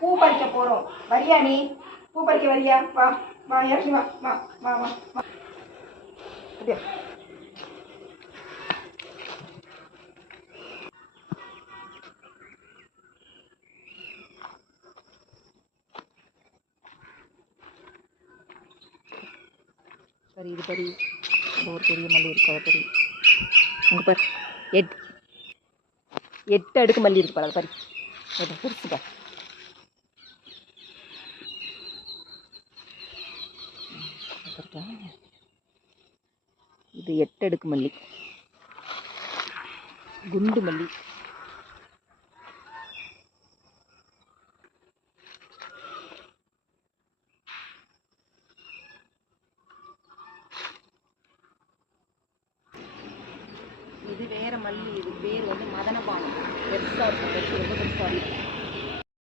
பூ பறிக்க போறோம். வரியா நீ? பூ பறிக்க வரியா? வா வா, இறங்கி வா வா வா வா வா. சரி, இது பறி. அது ஒரு பெரிய மல்லி இருக்கு, அதை பறி. இங்கே பாரு, 8 அடுக்கு மல்லி இருக்கு பாரு, அதை பறி. பெருசுப்பா. இது 8 அடுக்கு மல்லி, குண்டு மல்லி. இது வேற மல்லி. இது பேர் வந்து மதனபானம். பெருசாக இருக்கும், ரொம்ப பெருசாக இருக்கும்.